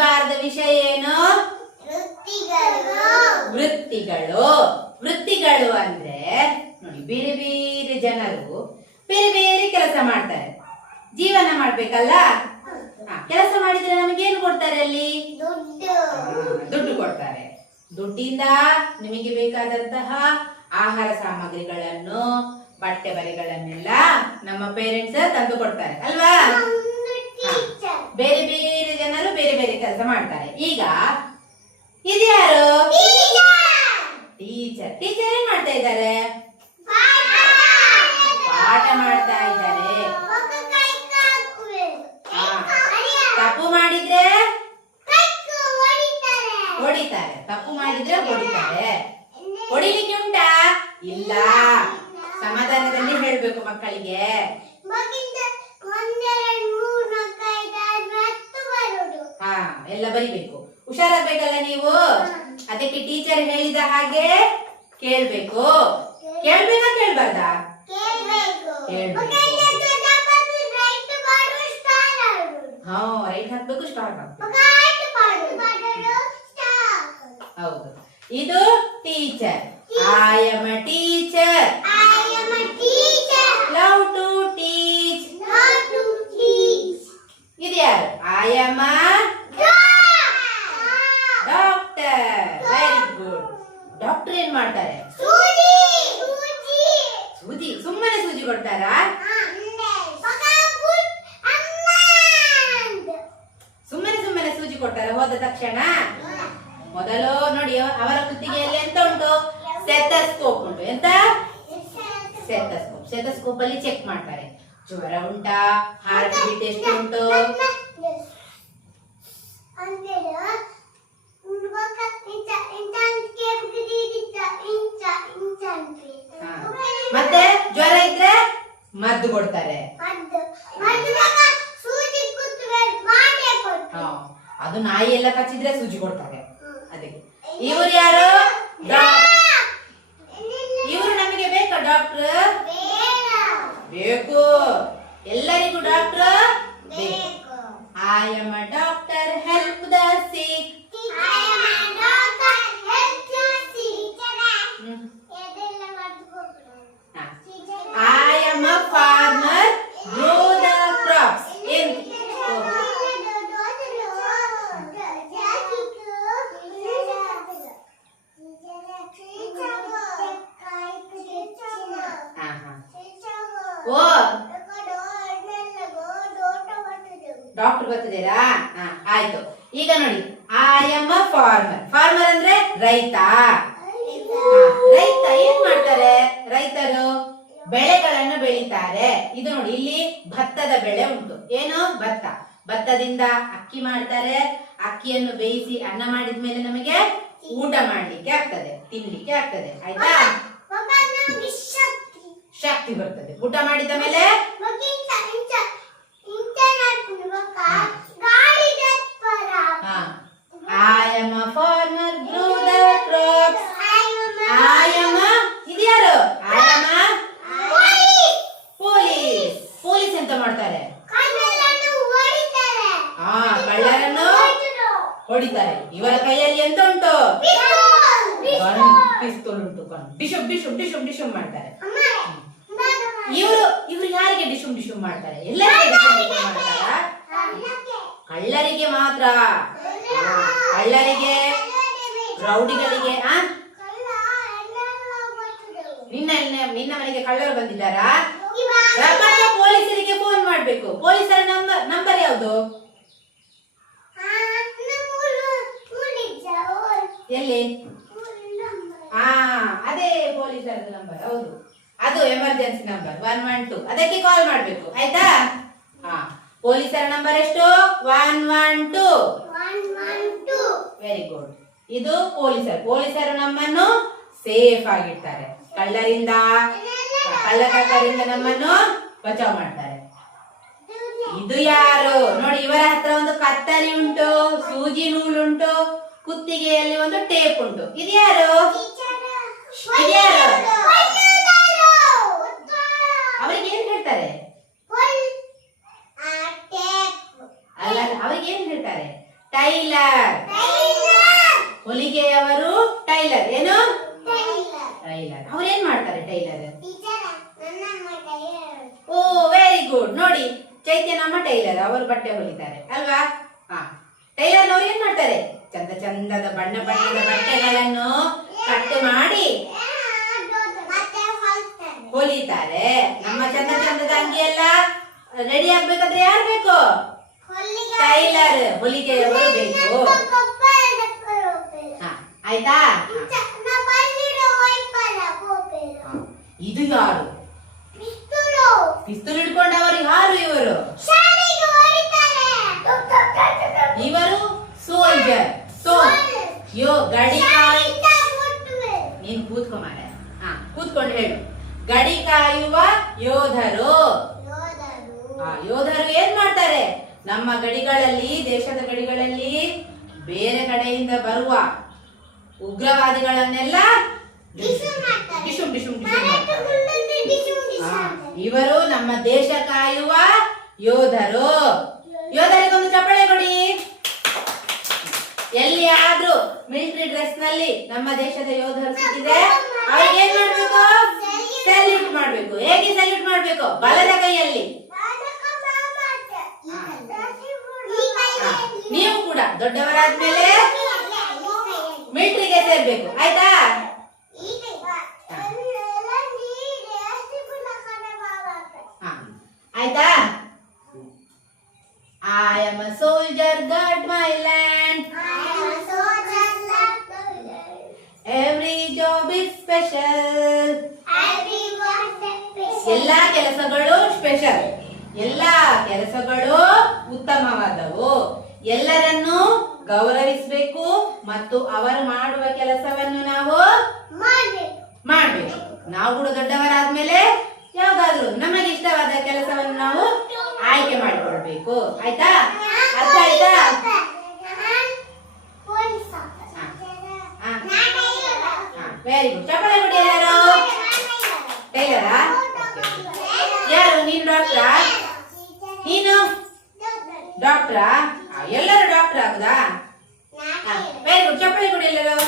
ವಾರದ ವಿಷಯ ಏನು? ವೃತ್ತಿಗಳು. ವೃತ್ತಿಗಳು ಅಂದ್ರೆ ನೋಡಿ, ಬೇರೆ ಬೇರೆ ಜನರು ಬೇರೆ ಬೇರೆ ಕೆಲಸ ಮಾಡ್ತಾರೆ. ಜೀವನ ಮಾಡ್ಬೇಕಲ್ಲ, ಕೆಲಸ ಮಾಡಿದ್ರೆ ನಮಗೆ ಏನು ಕೊಡ್ತಾರೆ? ಅಲ್ಲಿ ದುಡ್ಡು ಕೊಡ್ತಾರೆ. ದುಡ್ಡಿಂದ ನಿಮಗೆ ಬೇಕಾದಂತಹ ಆಹಾರ ಸಾಮಗ್ರಿಗಳನ್ನು, ಬಟ್ಟೆ ಬರೆಗಳನ್ನೆಲ್ಲ ನಮ್ಮ ಪೇರೆಂಟ್ಸ್ ತಂದು ಕೊಡ್ತಾರೆ ಅಲ್ವಾ? ಬೇರೆ ಬೇರೆ ಜನರು ಬೇರೆ ಬೇರೆ ಕೆಲಸ ಮಾಡ್ತಾರೆ. ಈಗ ಇದ್ಯಾರು? ಟೀಚರ್. ಟೀಚರ್ ಏನ್ ಮಾಡ್ತಾ ಇದ್ದಾರೆ? ಪಾಠ ಮಾಡ್ತಾ ಇದ್ದಾರೆ. ತಪ್ಪು ಮಾಡಿದ್ರೆ ಹೊಡಿತಾರೆ. ತಪ್ಪು ಮಾಡಿದ್ರೆ ಹೊಡಿತಾರೆ. ಹೊಡಿಲಿಕ್ಕೆ ಉಂಟಾ? ಇಲ್ಲ. ಸಮಾಧಾನದಲ್ಲಿ ಹೇಳ್ಬೇಕು ಮಕ್ಕಳಿಗೆ. ಹಾ, ಎಲ್ಲ ಬರಿಬೇಕು. ಹುಷಾರಾಗ್ಬೇಕಲ್ಲ ನೀವು. ಅದಕ್ಕೆ ಟೀಚರ್ ಹೇಳಿದ ಹಾಗೆ ಕೇಳ್ಬೇಕು. ಕೇಳ್ಬೇಕಾ ಕೇಳ್ಬಾರ್ದಾ? ಕೇಳ್ಬೇಕು. ಹಾ, ರೈಟ್ ಹಾಕ್ಬೇಕು, ಸ್ಟಾರ್ಟ್ ಹಾಕ್ಬೇಕು. ಹೌದು. ಇದು teacher. I am a teacher. Love to teach. ಇದು ಯಾರು? I am a doctor. Very good. Doctor ಏನ್ ಮಾಡ್ತಾರೆ? ಸೂಜಿ. ಸುಮ್ಮನೆ ಸೂಜಿ ಕೊಡ್ತಾರಾ? ಸುಮ್ಮನೆ ಸೂಜಿ ಕೊಡ್ತಾರೆ ಹೋದ ತಕ್ಷಣ? ಮೊದಲು ನೋಡಿ, ಅವರ ಕುತ್ತಿಗೆಯಲ್ಲಿ ಎಂತ ಉಂಟು? ಸ್ಟೆಥೋಸ್ಕೋಪ್ ಉಂಟು. ಎಂತ? ಸ್ಟೆಥೋಸ್ಕೋಪ್. ಸ್ಟೆಥೋಸ್ಕೋಪ್ ಅಲ್ಲಿ ಚೆಕ್ ಮಾಡ್ತಾರೆ. ಜ್ವರ ಉಂಟಾ? ಹಾರ್ಟ್ ಬೀಟ್ ಎಷ್ಟು ಉಂಟು? ಮತ್ತೆ ಜ್ವರ ಇದ್ರೆ ಮದ್ದು ಕೊಡ್ತಾರೆ. ಅದು ನಾಯಿ ಎಲ್ಲ ಕಚ್ಚಿದ್ರೆ ಸೂಜಿ ಕೊಡ್ತಾರೆ. ಅದಕ್ಕೆ ಇವರು ಯಾರು? ಇವರು ನಮಗೆ ಬೇಕಾ ಡಾಕ್ಟರ್? ಬೇಕು. ಎಲ್ಲರಿಗೂ ಡಾಕ್ಟರ್ ಬೇಕು. I am a doctor, help the sick. I am a farmer, grow the crops. ಓ, ಡಾಕ್ಟರ್ ಬರ್ತಿದ್ದೀರಾ? ಆಯ್ತು. ಈಗ ನೋಡಿ, I am a farmer. Farmer ಅಂದ್ರೆ ರೈತ. ರೈತ ಏನ್ ಮಾಡ್ತಾರೆ? ರೈತರು ಬೆಳೆಗಳನ್ನು ಬೆಳೀತಾರೆ. ಇದು ನೋಡಿ, ಇಲ್ಲಿ ಭತ್ತದ ಬೆಳೆ ಉಂಟು. ಏನು? ಭತ್ತ. ಭತ್ತದಿಂದ ಅಕ್ಕಿ ಮಾಡ್ತಾರೆ. ಅಕ್ಕಿಯನ್ನು ಬೇಯಿಸಿ ಅನ್ನ ಮಾಡಿದ್ಮೇಲೆ ನಮಗೆ ಊಟ ಮಾಡ್ಲಿಕ್ಕೆ ಆಗ್ತದೆ, ತಿನ್ಲಿಕ್ಕೆ ಆಗ್ತದೆ. ಆಯ್ತಾ? ಶಕ್ತಿ ಬರ್ತದೆ ಊಟ ಮಾಡಿದ ಮೇಲೆ. I am a farmer, grow the crops. I am a ಇದ್ಯಾರು? I am a police. Police ಎಂತ ಮಾಡ್ತಾರೆ? ಕಳ್ಳರನ್ನು ಹೊಡಿತಾರೆ. ಇವರ ಕೈಯಲ್ಲಿ ಎಂತ ಉಂಟು? ಪಿಸ್ತೂಲ್ ಉಂಟು. ಡಿಶುಮ್ ಡಿಶುಮ್ ಡಿಶುಮ್ ಡಿಶುಮ್ ಮಾಡ್ತಾರೆ. ಇವರು ಯಾರಿಗೆ ಡಿಶುಮ್ ಡಿಶುಮ್ ಮಾಡ್ತಾರೆ? ಎಲ್ಲರಿಗೆ ಡಿಶುಮ್ ಡಿಶುಮ್ ಮಾಡ್ತಾರಾ? ಕಳ್ಳರಿಗೆ ಮಾತ್ರ. ಕಳ್ಳರಿಗೆ, ರೌಡಿಗಳಿಗೆ. ನಿನ್ನ ಮನೆಗೆ ಕಳ್ಳರು ಬಂದಿದ್ದಾರಾ? ಪೊಲೀಸರಿಗೆ ಫೋನ್ ಮಾಡ್ಬೇಕು. ಪೊಲೀಸರ ನಂಬರ್ ಯಾವುದು? ಎಲ್ಲಿ? ಅದೇ ಪೊಲೀಸರ ನಂಬರ್. ಹೌದು, ಅದು ಎಮರ್ಜೆನ್ಸಿ ನಂಬರ್ 112. ಅದಕ್ಕೆ ಕಾಲ್ ಮಾಡ್ಬೇಕು. ಆಯ್ತಾ? ಪೊಲೀಸರ ನಂಬರ್ ಎಷ್ಟು? 112. Very good. ಇದು ಪೊಲೀಸರು ನಮ್ಮನ್ನು ಸೇಫ್ ಆಗಿರ್ತಾರೆ. ಕಳ್ಳರಿಂದ, ಕಳ್ಳಕಾಕರಿಂದ ನಮ್ಮನ್ನು ಬಚಾವ್ ಮಾಡ್ತಾರೆ. ಇದು ಯಾರು? ನೋಡಿ, ಇವರ ಹತ್ರ ಒಂದು ಕತ್ತರಿ ಉಂಟು, ಸೂಜಿ ನೂಲುಂಟು, ಕುತ್ತಿಗೆಯಲ್ಲಿ ಒಂದು ಟೇಪ್ ಉಂಟು. ಇದು ಯಾರು? ಅವರಿಗೆ ಏನ್ ಹೇಳ್ತಾರೆ? ಅಲ್ಲ, ಅವರಿಗೆ ಏನ್ ಹೇಳ್ತಾರೆ? ಟೈಲರ್. ಹೊಲಿಗೆಯವರು ಟೈಲರ್. ಏನು? ಟೈಲರ್. ಅವ್ರೇನ್ ಮಾಡ್ತಾರೆ ಟೈಲರ್? ಓ ವೆರಿ ಗುಡ್. ನೋಡಿ ಚೈತ್ಯ ನಮ್ಮ ಟೈಲರ್, ಅವರು ಬಟ್ಟೆ ಹೊಲಿತಾರೆ ಅಲ್ವಾ? ಟೈಲರ್ನವ್ರು ಏನ್ ಮಾಡ್ತಾರೆ? ಚಂದ ಚಂದದ ಬಣ್ಣ ಬಣ್ಣದ ಬಟ್ಟೆಗಳನ್ನು ಕಟ್ ಮಾಡಿ ಹೊಲಿತಾರೆ. ನಮ್ಮ ಚಂದ ಚಂದದ ಅಂಗಿ ಎಲ್ಲ ರೆಡಿ ಆಗ್ಬೇಕಾದ್ರೆ ಯಾರು ಬೇಕು? ಟೈಲರ್, ಹೊಲಿಗೆಯವರು ಬೇಕು. ಆಯ್ತಾ? ಇದು ಯಾರು? ಪಿಸ್ತೂಲ್ ಹಿಡ್ಕೊಂಡವರು ಯಾರು? ಇವರು ಇವರು ಸೋಲ್ಜರ್. ಗಡಿಕಾಯಿ. ನೀನು ಕೂತ್ಕೊ ಮಾರ. ಕೂತ್ಕೊಂಡು ಹೇಳು. ಗಡಿ ಕಾಯುವ ಯೋಧರು. ಯೋಧರು ಏನ್ ಮಾಡ್ತಾರೆ? ನಮ್ಮ ಗಡಿಗಳಲ್ಲಿ, ದೇಶದ ಗಡಿಗಳಲ್ಲಿ ಬೇರೆ ಕಡೆಯಿಂದ ಬರುವ ಉಗ್ರವಾದಿಗಳನ್ನೆಲ್ಲ ಡಿಶುಮ್ ಡಿಶುಮ್ ಇವರು ನಮ್ಮ ದೇಶ ಕಾಯುವ ಯೋಧರು. ಯೋಧರಿಗೊಂದು ಚಪ್ಪಾಳೆ ಕೊಡಿ. ಎಲ್ಲಿಯಾದ್ರೂ ಮಿಲಿಟರಿ ಡ್ರೆಸ್ ನಲ್ಲಿ ನಮ್ಮ ದೇಶದ ಯೋಧರು ಸಿಕ್ಕಿದ್ರೆ ಅವ್ರಿಗೆ ಏನ್ ಮಾಡ್ಬೇಕು? ಸಲ್ಯೂಟ್ ಮಾಡ್ಬೇಕು. ಹೇಗೆ ಸಲ್ಯೂಟ್ ಮಾಡ್ಬೇಕು? ಬಲದ ಕೈಯಲ್ಲಿ. ನೀವು ಕೂಡ ದೊಡ್ಡವರಾದ್ಮೇಲೆ ಮಿಲಿಟರಿಗೆ ಸೇರ್ಬೇಕು. ಆಯ್ತಾ? ಆಯ್ತಾ? I am a soldier, guard my land. Every job is special. ಎಲ್ಲಾ ಕೆಲಸಗಳು ಸ್ಪೆಷಲ್. ಎಲ್ಲಾ ಕೆಲಸಗಳು ಉತ್ತಮವಾದವು. ಎಲ್ಲರನ್ನು ಗೌರವಿಸಬೇಕು ಮತ್ತು ಅವರು ಮಾಡುವ ಕೆಲಸವನ್ನು ನಾವು ಮಾಡಬೇಕು. ನಾವು ಕೂಡ ದೊಡ್ಡವರಾದ್ಮೇಲೆ ಯಾವ್ದಾದ್ರು ನಮಗೆ ಇಷ್ಟವಾದ ಕೆಲಸವನ್ನು ನಾವು ಆಯ್ಕೆ ಮಾಡಿಕೊಳ್ಬೇಕು. ಆಯ್ತಾ? ಅರ್ಥ ಆಯ್ತಾ? Very good. ಚಪ್ಪಾಳೆ ಕೊಡಿ ಎಲ್ಲರೂ. ಟೈಲರಾ? ಯಾರು? ನೀನು ಡಾಕ್ಟ್ರಾ? ನೀನು ಡಾಕ್ಟ್ರಾ? ಎಲ್ಲರೂ ಡಾಕ್ಟರ್ ಆಗುದಾ? Very good. ಚಪ್ಪಾಳೆ ಕೊಡಿ ಎಲ್ಲರೂ.